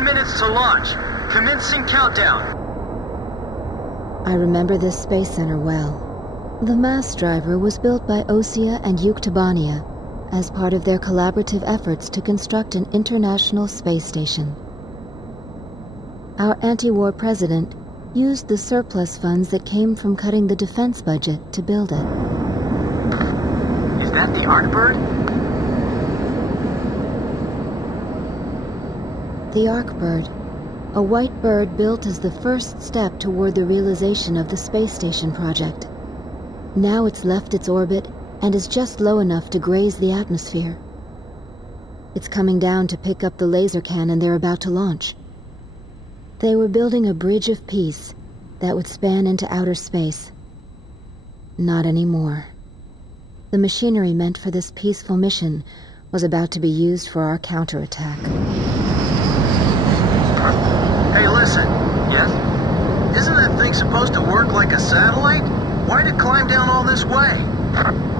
minutes to launch. Commencing countdown. I remember this space center well. The mass driver was built by Osea and Yuktobania as part of their collaborative efforts to construct an international space station. Our anti-war president used the surplus funds that came from cutting the defense budget to build it. Is that the Arkbird? The Arkbird, a white bird built as the first step toward the realization of the space station project. Now it's left its orbit and is just low enough to graze the atmosphere. It's coming down to pick up the laser cannon they're about to launch. They were building a bridge of peace that would span into outer space. Not anymore. The machinery meant for this peaceful mission was about to be used for our counterattack. Hey, listen. Yes? Isn't that thing supposed to work like a satellite? Why'd it climb down all this way?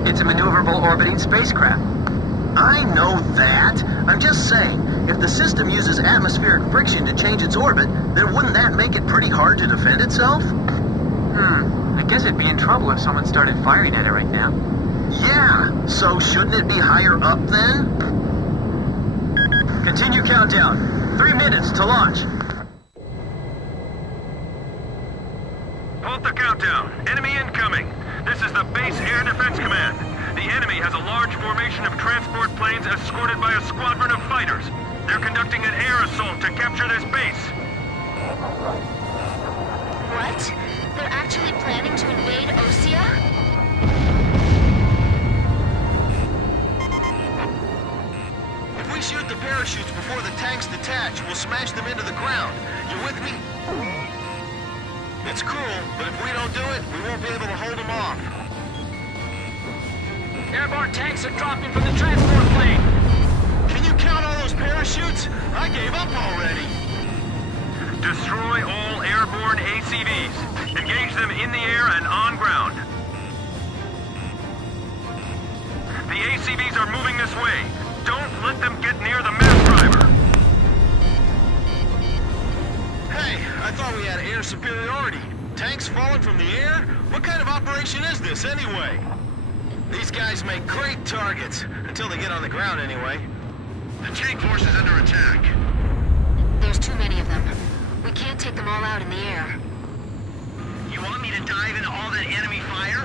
It's a maneuverable orbiting spacecraft. I know that. I'm just saying, if the system uses atmospheric friction to change its orbit, then wouldn't that make it pretty hard to defend itself? I guess it'd be in trouble if someone started firing at it right now. Yeah, so shouldn't it be higher up then? Continue countdown. 3 minutes to launch. Halt the countdown. Enemy incoming. This is the Base Air Defense Command. The enemy has a large formation of transport planes escorted by a squadron of fighters. They're conducting an air assault to capture this base. What? They're actually planning to invade Osea? If we shoot the parachutes before the tanks detach, we'll smash them into the ground. You with me? It's cruel, but if we don't do it, we won't be able to hold them off. Airborne tanks are dropping from the transport plane. Can you count all those parachutes? I gave up already. Destroy all airborne ACVs. Engage them in the air and on ground. The ACVs are moving this way. Don't let them get near the mass driver. Hey, I thought we had air superiority. Tanks falling from the air? What kind of operation is this, anyway? These guys make great targets, until they get on the ground, anyway. The tank force is under attack. There's too many of them. We can't take them all out in the air. You want me to dive into all that enemy fire?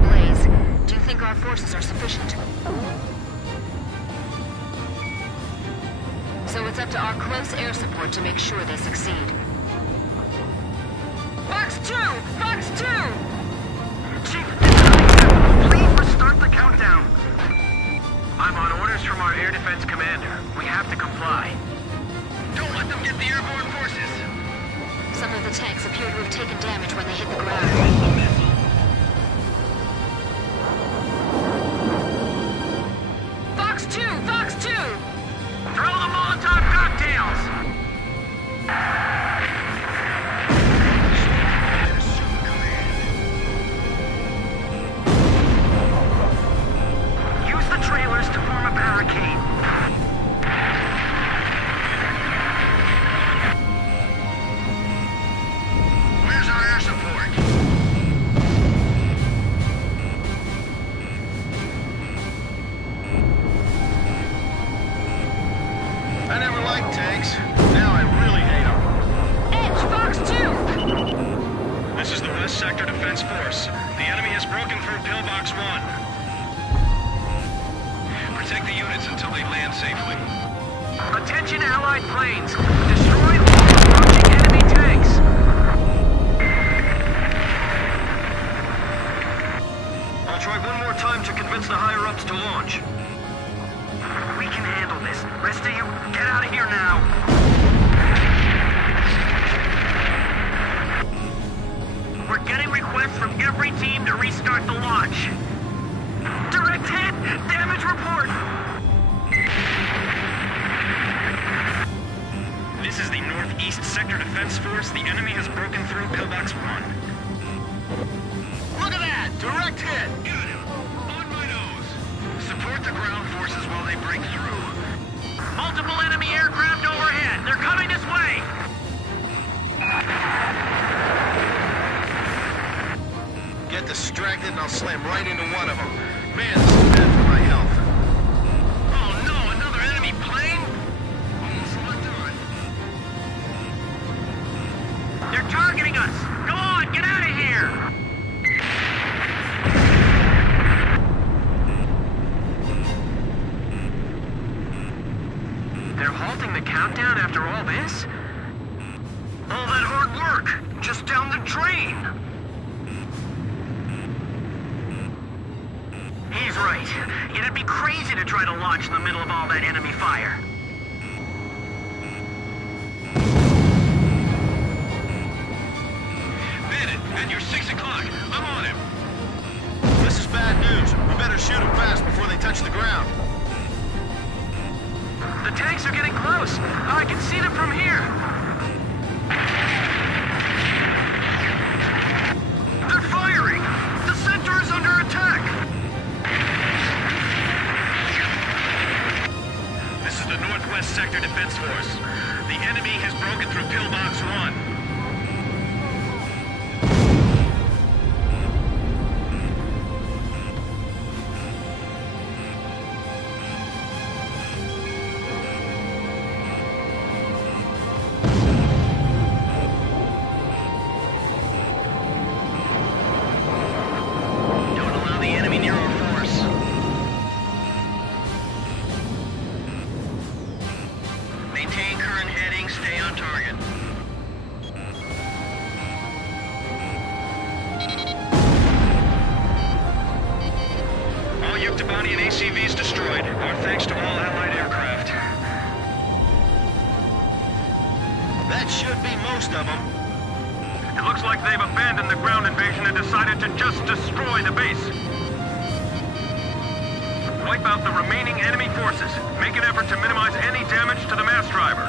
Blaze, do you think our forces are sufficient? So it's up to our close air support to make sure they succeed. Fox 2! Fox 2! Chief, please restart the countdown. I'm on orders from our air defense commander. We have to comply. Don't let them get the airborne forces. Some of the tanks appear to have taken damage when they hit the ground. Fox 2! Fox 2! Throw the Molotov cocktails! Use the trailers to form a barricade. Where's our air support? I never liked tanks. Now I really hate them. Edge! Fox 2! This is the West Sector Defense Force. The enemy has broken through Pillbox 1. Protect the units until they land safely. Attention Allied planes! Destroy all approaching enemy tanks! I'll try one more time to convince the higher-ups to launch. We can handle this. Rest of you, get out of here now! We're getting requests from every team to restart the launch. Direct hit! Damage report! This is the Northeast Sector Defense Force. The enemy has broken through Pillbox 1. Look at that! Direct hit! Good. On my nose. while they break through. Multiple enemy aircraft overhead. They're coming this way. Get distracted and I'll slam right into one of them. Man, this is bad for my health. Oh no, another enemy plane? Almost locked on. They're targeting us. Go on, get out of here. They're halting the countdown after all this? All that hard work, just down the drain. He's right. It'd be crazy to try to launch in the middle of all that enemy fire. Bandit, at your 6 o'clock. I'm on him. This is bad news. We better shoot them fast before they touch the ground. The tanks are getting close. I can see them from here. They're firing! The center is under attack! This is the Northwest Sector Defense Force. The enemy has broken through Pillbox 1. Tabani and ACVs destroyed. Our thanks to all Allied aircraft. That should be most of them. It looks like they've abandoned the ground invasion and decided to just destroy the base. Wipe out the remaining enemy forces. Make an effort to minimize any damage to the mass driver.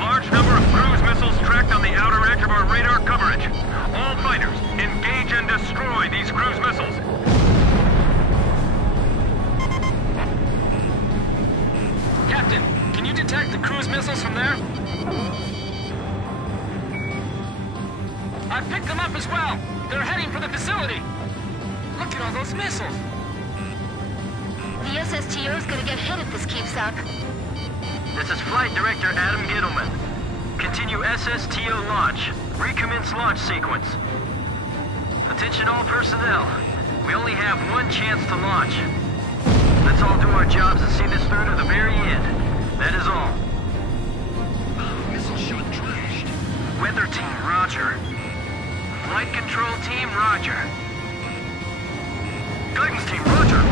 Large number of cruise missiles tracked on the outer edge of our radar coverage. All fighters, engage and destroy these cruise missiles. Captain, can you detect the cruise missiles from there? I picked them up as well. They're heading for the facility. Look at all those missiles. The SSTO is gonna get hit if this keeps up. This is Flight Director Adam Gittleman. Continue SSTO launch. Recommence launch sequence. Attention all personnel. We only have one chance to launch. Let's all do our jobs and see this through to the very end. That is all. Missile shot trashed. Weather team, roger. Flight control team, roger. Guidance team, roger.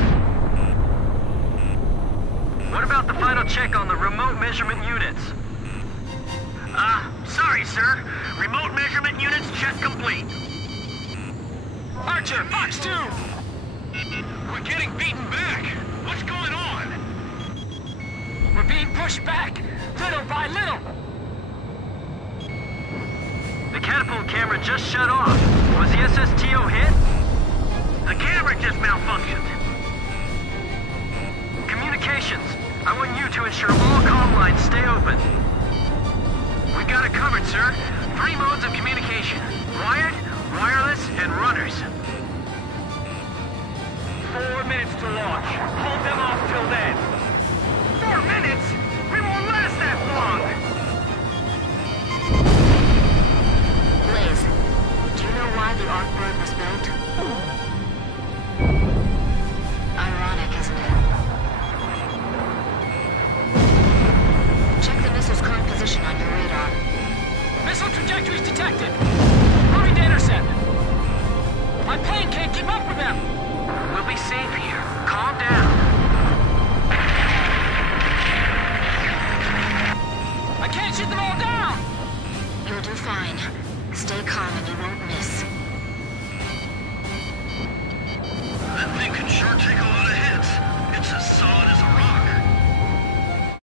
What about the final check on the remote measurement units? Sorry, sir. Remote measurement units check complete. Archer, Fox 2! We're getting beaten back. What's going on? We're being pushed back, little by little. The catapult camera just shut off. Was the SSTO hit? The camera just malfunctioned. Communications. I want you to ensure all comm lines stay open. We got it covered, sir. 3 modes of communication. Wired, wireless, and runners. 4 minutes to launch. Hold them off